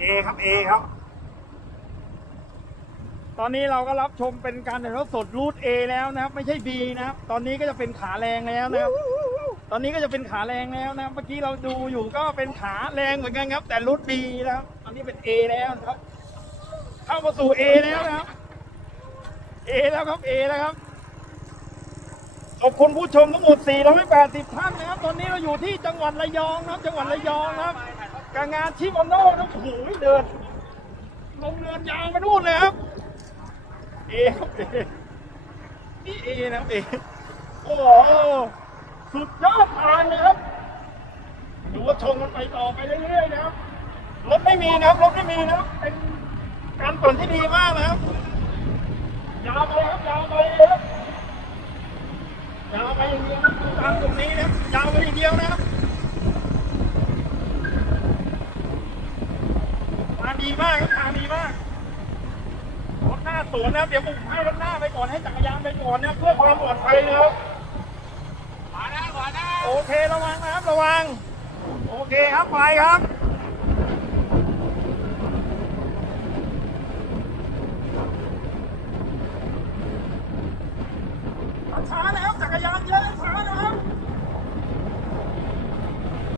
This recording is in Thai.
เอครับเอครับ ตอนนี้เราก็รับชมเป็นการถ่ายทอดสดรูท A แล้วนะครับ ไม่ใช่ B นะครับ ตอนนี้ก็จะเป็นขาแรงแล้วนะครับ ตอนนี้ก็จะเป็นขาแรงแล้วนะครับ เมื่อกี้เราดูอยู่ก็เป็นขาแรงเหมือนกันครับ แต่รูท B นะครับ ตอนนี้เป็น A แล้วครับ เข้ามาสู่ A แล้วนะครับ A แล้วครับ A แล้วครับขอบคุณผู้ชมทั้งหมด480ท่านนะครับ ตอนนี้เราอยู่ที่จังหวัดระยองนะครับ จังหวัดระยองนะครับ การงานชิโมโน่นะโอ้โหเดิน ลงเนินยาวมานู่นเลยครับ เอครับเอนี่เอนะครับเอโอ้โหสุดยอดทางนะครับดูว่าชงมันไปต่อไปเรื่อยๆนะครับรถไม่มีนะครับรถไม่มีนะครับเป็นการฝนที่ดีมากนะครับยาวไปครับยาวไปยครับยาวไปอย่างเดียวนะทางตรงนี้นะครับยาวไปอย่างเดียวนะครับทาง ดีมากครับทางดีมากรถหน้าสวนนะครับเดี๋ยวผมให้รถหน้าไปก่อนให้จักรยานไปก่อนนะเพื่อความปลอดภัยนะครับขวานะขวานะโอเคระวังนะครับระวัง โอเคครับไปครับช้าๆนะครับจักรยานเยอะช้